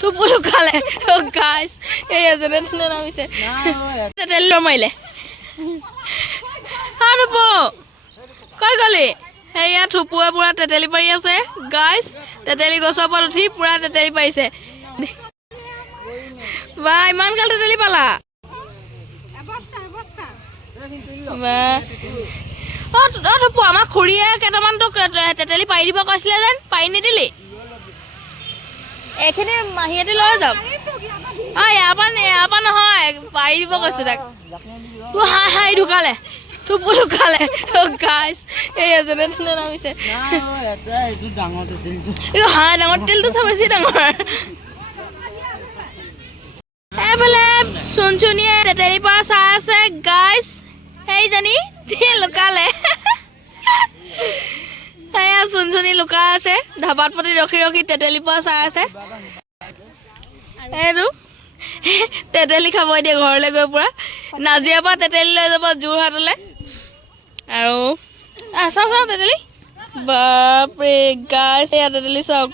থুপুটো খালে গাইছ এই এজনে নামিছে তেতেলী মাৰিলে থুপু কৈ গলি সেয়া থুপুৱে পুৰা তেতেলী পাৰি আছে গাইছ তেতেলী গছৰ ওপৰত উঠি পুৰা তেতেলী পাৰিছে বা ইমান গাল তেতেলী পালা থুপু আমাৰ খুৰীয়ে কেইটামান তোক তেতেলী পাৰি দিব কৈছিলে যেন পাৰি নিদিলি এইখিনি মাহীহঁতে লৈ যাওক ইয়াৰ পৰা নহয় পাৰি দিব কৈছো তাক হাই ঢুকালে থুপু ঢুকালে গাইছ এই এজনে নামিছে হাই ডাঙৰ তেলটো চাব বেছি ডাঙৰ এইফালে চুনচুনিয়ে তেতেলী পৰা চাই আছে গাইছ সেইজনী লুকালে সেয়া চুনচুনি লুকাই আছে ধাবাত প্ৰতি ৰখি ৰখি তেতেলী পৰা চাই আছে এইটো তেতেলী খাব দিয়ে ঘৰলৈ গৈ পুৰা নাজিয়াৰ পৰা তেতেলী লৈ যাব যোৰহাটলৈ আৰু চাওঁ তেতেলী বাপৰে গাইছ এয়া তেতেলী চাওক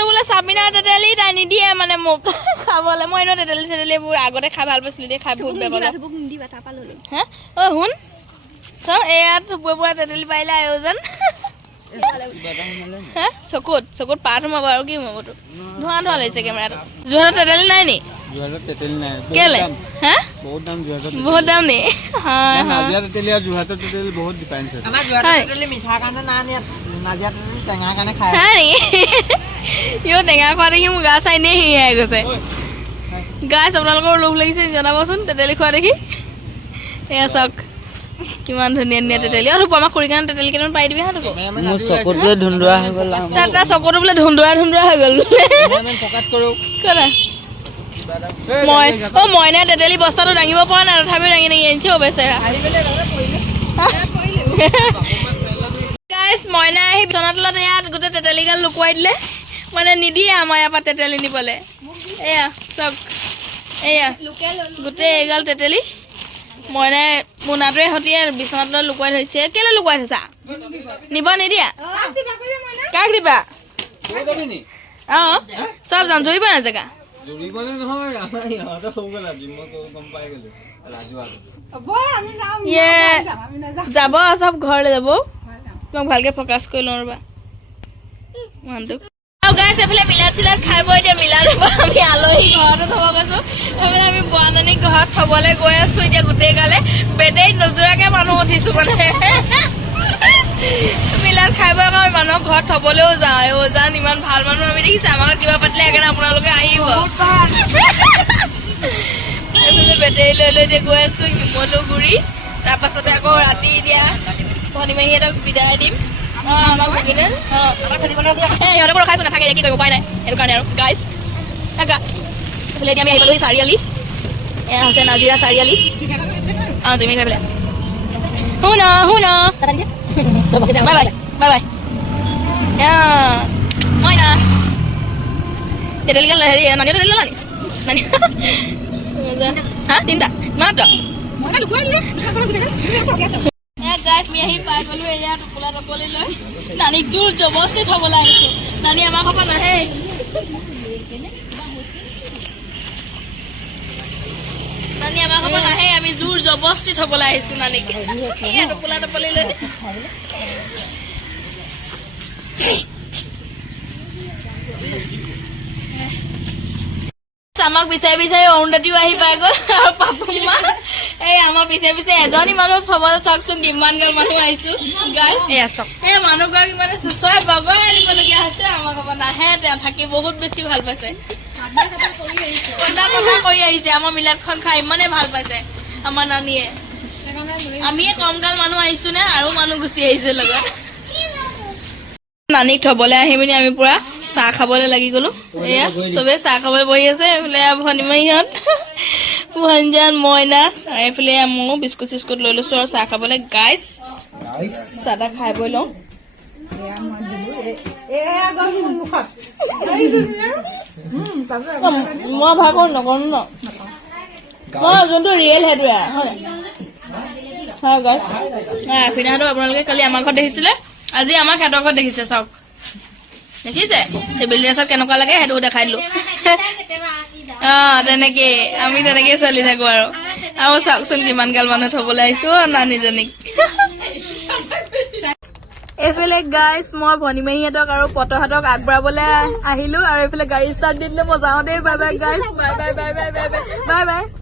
বোলে চাবিনাৰ তেতেলী তাই নিদিয়ে মানে মোক খাবলৈ মই এনেও তেতেলী চেতেলীবোৰ আগতে খাই ভাল পাইছিলোঁ দেই খাই বহুত বেয়া পালোঁ হা শুন চাওঁ এয়া থুপুৱে পুৰা তেতেলী পাৰিলে আয়োজন চকুত পাত সোমাব আৰু কি সোমাব তোৰ ধোঁৱা লাগিছে কেমেৰাটো যোৰহাটত তেতেলী নাই নি কেলে হা বহুত দাম নি টেঙা খোৱা দেখি মোৰ গা চাই এনেই হিয়াই গৈছে গাইছ আপোনালোকৰ লোভ লাগিছে জনাবচোন তেতেলী খোৱা দেখি এয়া চাওক কিমান ধুনীয়া ধুনীয়া তেতেলী আৰু আমাৰ খুৰী কাৰণে তেতেলী কেইটামান পাই দিবি হা চকুটোৱে ধুন্দুৰা হৈ গ'ল তাৰ চকুটো বোলে ধুন্দুৰা হৈ গ'ল মইনা তেতেলী বস্তাটো দাঙিব পৰা নাই তথাপিও দাঙি আনিছে বেচেৰা গাইছ মইনা আহি বিচনা তলত ইয়াত গোটেই তেতেলী গাল লুকুৱাই দিলে মানে নিদিয়ে আমাৰ ইয়াৰ পৰা তেতেলী নিবলৈ এয়া চাওক এয়া গোটেই এইগাল তেতেলী মইনাই মোনাটোৱে সতিয়ে বিচনা তলত লুকুৱাই থৈছে কেলে লুকুৱাই থৈছা নিব নিদিয়া কাক দিবা চব যাম জৰিব না জেগা যাব চব ঘৰলৈ যাব তোমাক ভালকে ফকাচ কৰি লওঁ ৰবা মানুহটোক গাইছ এইফালে মিলাত চিলাত খাই বৈ এতিয়া মিলাৰ আমি আলহী ঘৰতে থব গৈছো সেইফালে আমি বোৱানীক ঘৰত থবলৈ গৈ আছো এতিয়া গোটেই গালে বেটেৰীত নোজোৰাকে মানুহ উঠিছো মানে মিলাত খাই বৈ আমি মানুহক ঘৰত থবলৈও যাওঁ জান ইমান ভাল মানুহ আমি দেখিছে আমাক কিবা পাতিলে সেইকাৰণে আপোনালোকে আহিব বেটেৰী লৈ এতিয়া গৈ আছো শিমলুগুৰি তাৰপাছতে আকৌ ৰাতি এতিয়া ভনীমাহীহঁতক বিদায় দিম সিহঁতকো ৰখাইছো নাথাকে কি কৰিব উপায় নাই সেইটো কাৰণে আৰু গাইছ এইফালে এতিয়া আমি আহি পালোহি চাৰিআলি এয়া হৈছে নাজিৰা চাৰিআলি তুমি সেইফালে শুন বাই বাই মই না তেতেলী গাল হেৰি নানিও তেতেলী নানি নানি হা তিনিটা মাত্ৰ গাইছ আমি আহি পাই গ'লো এয়া টোপোলা টপলি লৈ নানীক জোৰ জবস্তি থবলৈ আহিছো নানী আমাৰ ঘৰৰ পৰা নাহে নানী আমাৰ ঘৰৰ পৰা নাহে আমি জোৰ জবস্তি থবলৈ আহিছো নানীক এয়া টোপোলা টপলি লৈ আমাক বিচাৰি বিচাৰি অৰুণাতীও আহি পাই গ'ল আৰু পাপুমা এই আমাৰ পিছে পিছে এজনী মানুহ থবলৈ চাওকচোন কিমান গাল মানুহ আহিছো গাইছ এই মানুহগৰাকী মানে চুচৰাই বগৰাই আনিবলগীয়া হৈছে আমাৰ ঘৰৰ নাহে তেওঁ থাকি বহুত বেছি ভাল পাইছে কথা কৰি আহিছে আমাৰ মিলাদখন খাই ইমানে ভাল পাইছে আমাৰ নানীয়ে আমিয়ে কম গাল মানুহ আহিছো নে আৰু মানুহ গুচি আহিছে লগত নানীক থবলৈ আহি পিনি আমি পুৰা চাহ খাবলৈ লাগি গ'লো এয়া চবে চাহ খাবলৈ বহি আছে এইফালে ভনীমাহীহঁত ভঞ্জান মইনা এইফালে ময়ো বিস্কুট চিস্কুট লৈ লৈছো আৰু চাহ খাবলৈ গাইছ চাহ তাহ খাই বৈ লওঁ মই ভাগৰ নকৰো ন মই যোনটো ৰিয়েল সেইটোৱে হয় গাইছ আফিনাহঁতক আপোনালোকে কালি আমাৰ ঘৰত দেখিছিলে আজি আমাৰ সিহঁতৰ ঘৰত দেখিছে চাওক দেখিছে চিভিল ড্ৰেছত কেনেকুৱা লাগে সেইটো দেখাই দিলো তেনেকে আমি তেনেকে চলি থাকো আৰু চাওকচোন কিমান গাল মানুহ থবলৈ আহিছো নানীজনীক এইফালে গাইজ মই ভনীমাহীহঁতক আৰু পতহঁতক আগবঢ়াবলৈ আহিলো আৰু এইফালে গাড়ী ষ্টাৰ্ট দি দিলে মই যাওঁ দেই bye bye guys bye bye bye bye bye bye bye bye